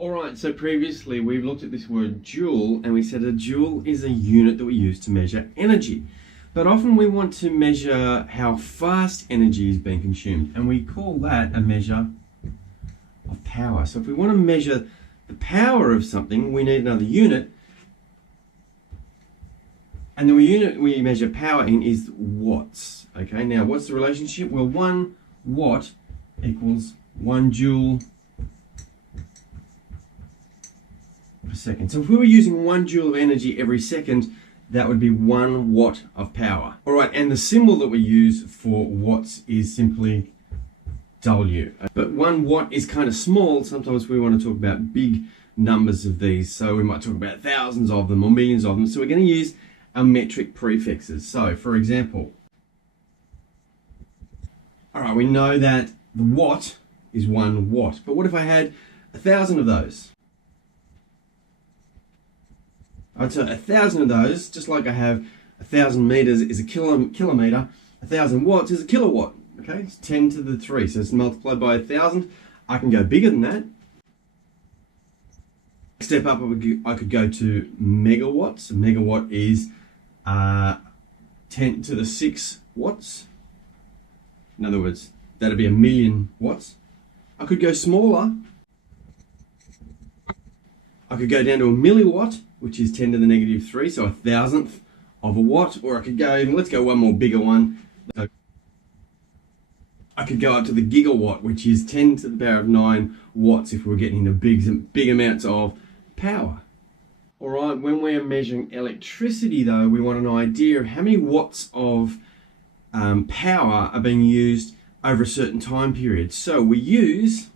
Alright, so previously we've looked at this word joule and we said a joule is a unit that we use to measure energy. But often we want to measure how fast energy is being consumed, and we call that a measure of power. So if we want to measure the power of something, we need another unit. And the unit we measure power in is watts. Okay, now what's the relationship? Well, 1 watt equals 1 joule per second. So if we were using 1 joule of energy every second, that would be 1 watt of power. All right, and the symbol that we use for watts is simply W. But 1 watt is kind of small. Sometimes we want to talk about big numbers of these. So we might talk about thousands of them or millions of them. So we're going to use our metric prefixes. So for example, all right, we know that the watt is 1 watt. But what if I had 1,000 of those? Right, so 1,000 of those, just like I have 1,000 meters is a kilometer, 1,000 watts is a kilowatt. Okay, it's 10 to the 3, so it's multiplied by 1,000. I can go bigger than that. Step up, I could go to megawatts. A megawatt is 10 to the 6 watts. In other words, that'd be 1,000,000 watts. I could go smaller. I could go down to a milliwatt, which is 10 to the negative 3, so 1,000th of a watt. Or I could go even, let's go one more bigger one. I could go up to the gigawatt, which is 10 to the power of 9 watts if we're getting into big amounts of power. All right, when we're measuring electricity though, we want an idea of how many watts of power are being used over a certain time period. So we use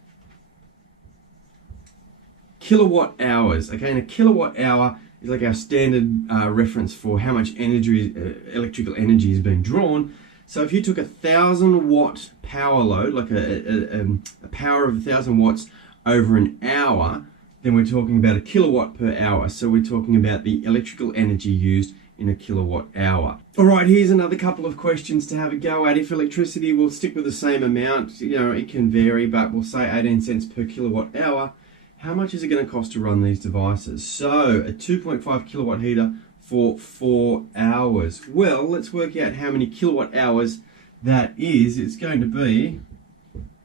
kilowatt hours. Okay, and a kilowatt hour is like our standard reference for how much energy, electrical energy is being drawn. So if you took 1,000 watt power load, like a power of 1,000 watts over an hour, then we're talking about a kilowatt per hour. So we're talking about the electrical energy used in a kilowatt hour. All right, here's another couple of questions to have a go at. If electricity, will stick with the same amount, you know, it can vary, but we'll say 18 cents per kilowatt hour. How much is it going to cost to run these devices? So a 2.5 kilowatt heater for 4 hours. Well, let's work out how many kilowatt hours that is. It's going to be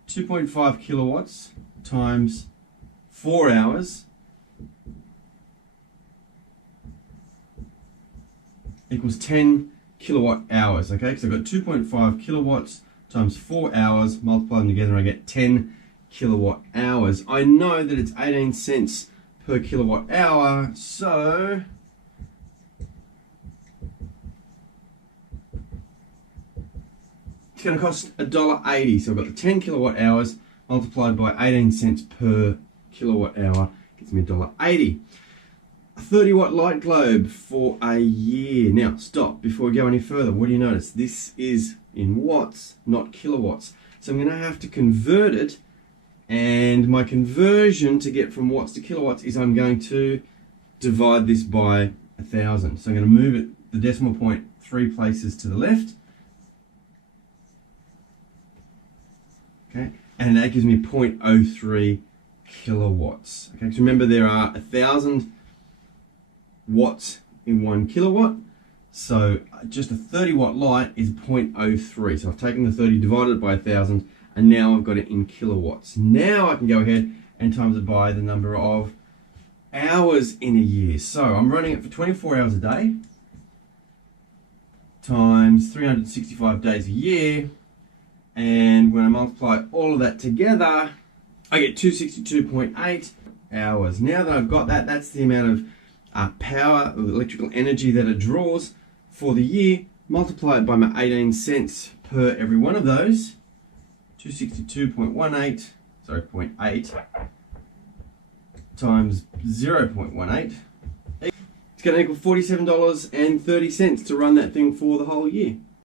2.5 kilowatts times 4 hours equals 10 kilowatt hours. Okay, because I've got 2.5 kilowatts times 4 hours, multiply them together and I get 10 kilowatt hours. I know that it's 18 cents per kilowatt hour, so it's going to cost $1.80. So I've got the 10 kilowatt hours multiplied by 18 cents per kilowatt hour, gets me $1.80. A 30 watt light globe for a year. Now stop, before we go any further, what do you notice? This is in watts, not kilowatts. So I'm going to have to convert it. And my conversion to get from watts to kilowatts is I'm going to divide this by 1,000. So I'm going to move it, the decimal point, 3 places to the left. Okay, and that gives me 0.03 kilowatts. Okay, so remember there are 1,000 watts in 1 kilowatt. So just a 30 watt light is 0.03. So I've taken the 30, divided it by 1,000. And now I've got it in kilowatts. Now I can go ahead and times it by the number of hours in a year. So I'm running it for 24 hours a day times 365 days a year. And when I multiply all of that together, I get 262.8 hours. Now that I've got that, that's the amount of power, of electrical energy that it draws for the year. Multiply it by my 18 cents per every one of those. 262.18, sorry, 0.8 times 0.18. It's going to equal $47.30 to run that thing for the whole year.